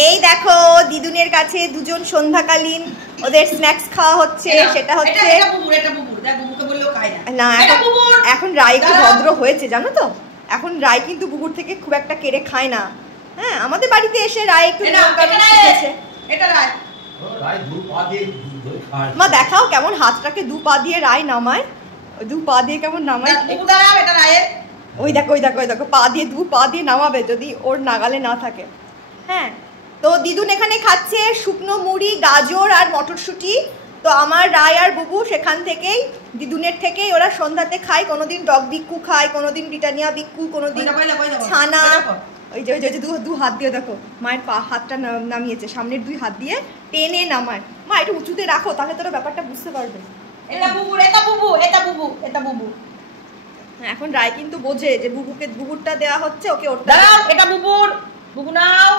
এই দেখো দিদুনের কাছে দুজন সন্ধ্যাকালীন ওদের স্ন্যাক্স খাওয়া হচ্ছে, সেটা হচ্ছে না এখন রায় একটু ভদ্র হয়েছে জানো তো, এখন রায় কিন্তু বুবুর থেকে খুব একটা কেড়ে খায় না। হ্যাঁ আমাদের বাড়িতে এসে রায় একটু শিখেছে। মা দেখাও কেমন হাতটাকে দু পা দিয়ে রায় নামায়, দু পা দিয়ে কেমন নামায়। ওই দেখো ওই দেখো ওই দেখো পা দিয়ে দু পা দিয়ে নামাবে যদি ওর নাগালে না থাকে। হ্যাঁ তো দিদুন এখানে খাচ্ছে শুকনো মুড়ি, গাজর আর মটরশুঁটি। তো আমার রায় আর বুবু সেখান থেকেই দিদুনের থেকেই ওরা সন্ধ্যাতে খায়, কোনোদিন ডগ বিক্কু খায়, কোনোদিন ব্রিটানিয়া বিক্কু, কোনোদিন ছানা। ওই যে ওই যে দু হাত দিয়ে দেখো মায়ের হাতটা নামিয়েছে, সামনের দুই হাত দিয়ে টেনে নামায়। মা একটু উঁচুতে রাখো তাহলে তোরা ব্যাপারটা বুঝতে পারবে। এটা বুবু এটা বুবু এটা বুবু এটা বুবু। এখন রায় কিন্তু বোঝে যে বুবুরটা দেওয়া হচ্ছে, ওকে ওটা দাও, এটা বুবুর, বুবু নাও।